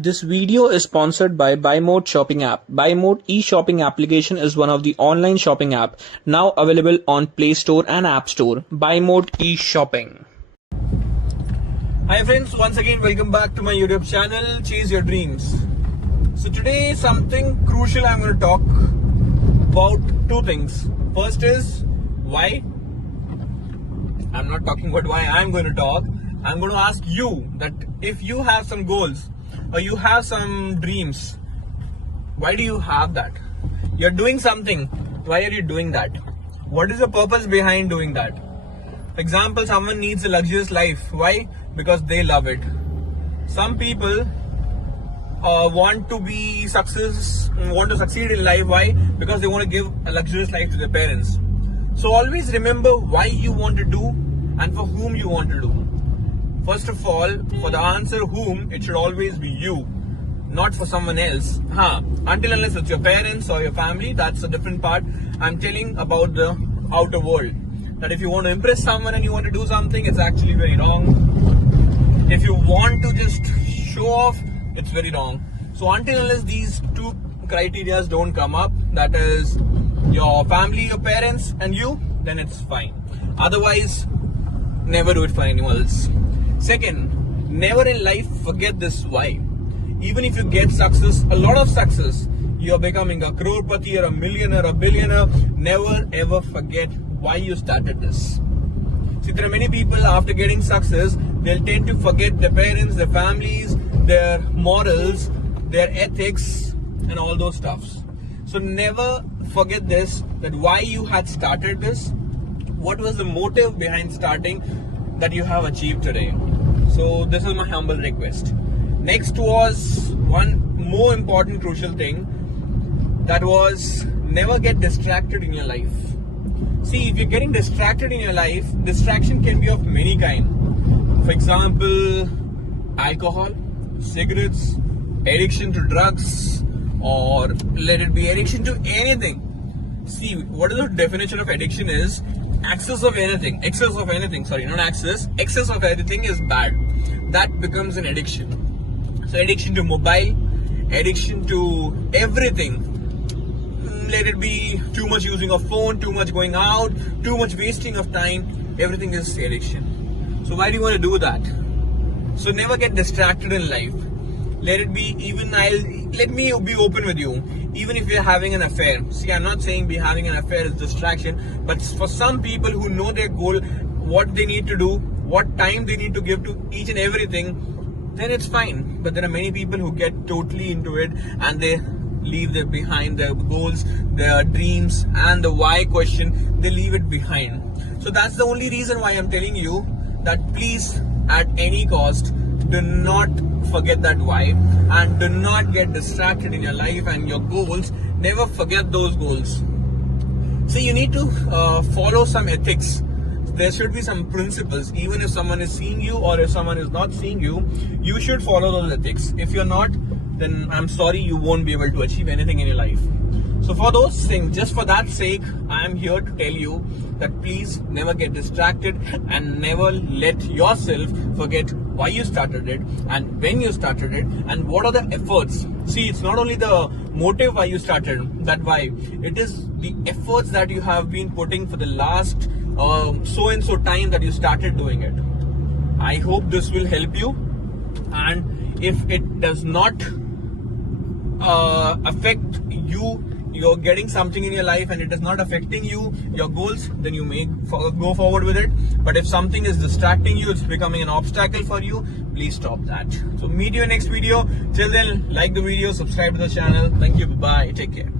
This video is sponsored by BuyMode shopping app. BuyMode e-shopping application is one of the online shopping app now available on Play Store and App Store. BuyMode e-shopping. Hi friends, once again welcome back to my YouTube channel Chase Your Dreams. So today something crucial I'm going to talk about two things. First is why. I'm not talking about why I'm going to talk. I'm going to ask you that if you have some goals or you have some dreams, why do you have that? You're doing something. Why are you doing that? What is the purpose behind doing that? For example, someone needs a luxurious life. Why? Because they love it. Some people want to succeed in life. Why? Because they want to give a luxurious life to their parents. So always remember why you want to do and for whom you want to do. First of all, for the answer whom, it should always be you, not for someone else. Until unless it's your parents or your family, that's a different part. I'm telling about the outer world. That if you want to impress someone and you want to do something, it's actually very wrong. If you want to just show off, it's very wrong. So until unless these two criteria don't come up, that is your family, your parents and you, then it's fine. Otherwise, never do it for anyone else. Second, never in life forget this why. Even if you get success, a lot of success, you're becoming a crorepati or a millionaire or a billionaire, never ever forget why you started this. See, there are many people after getting success, they'll tend to forget their parents, their families, their morals, their ethics and all those stuffs. So never forget this, that why you had started this, what was the motive behind starting that you have achieved today. So this is my humble request. Next was one more important crucial thing, that was never get distracted in your life. See, if you're getting distracted in your life, distraction can be of many kind. For example, alcohol, cigarettes, addiction to drugs, or let it be addiction to anything. See, what is the definition of addiction is? Excess of anything is bad. That becomes an addiction. So addiction to mobile, addiction to everything. Let it be too much using of phone, too much going out, too much wasting of time. Everything is addiction. So why do you want to do that? So never get distracted in life. Let it be let me be open with you. Even if you're having an affair. See, I'm not saying having an affair is distraction. But for some people who know their goal, what they need to do, what time they need to give to each and everything, then it's fine. But there are many people who get totally into it and they leave behind their goals, their dreams and the why question, they leave it behind. So that's the only reason why I'm telling you that please, at any cost, do not forget that why and do not get distracted in your life and your goals. Never forget those goals. See, you need to follow some ethics. There should be some principles. Even if someone is seeing you or if someone is not seeing you, you should follow those ethics. If you're not, then I'm sorry, you won't be able to achieve anything in your life. So for those things, just for that sake, I'm here to tell you that please never get distracted and never let yourself forget why you started it and when you started it and what are the efforts. See, it's not only the motive why you started that why, it is the efforts that you have been putting for the last so and so time that you started doing it. I hope this will help you, and if it does not affect you, you're getting something in your life and it is not affecting you, your goals, then you may go forward with it. But if something is distracting you, it's becoming an obstacle for you, please stop that. So meet you in next video. Till then, like the video, subscribe to the channel. Thank you. Bye. Take care.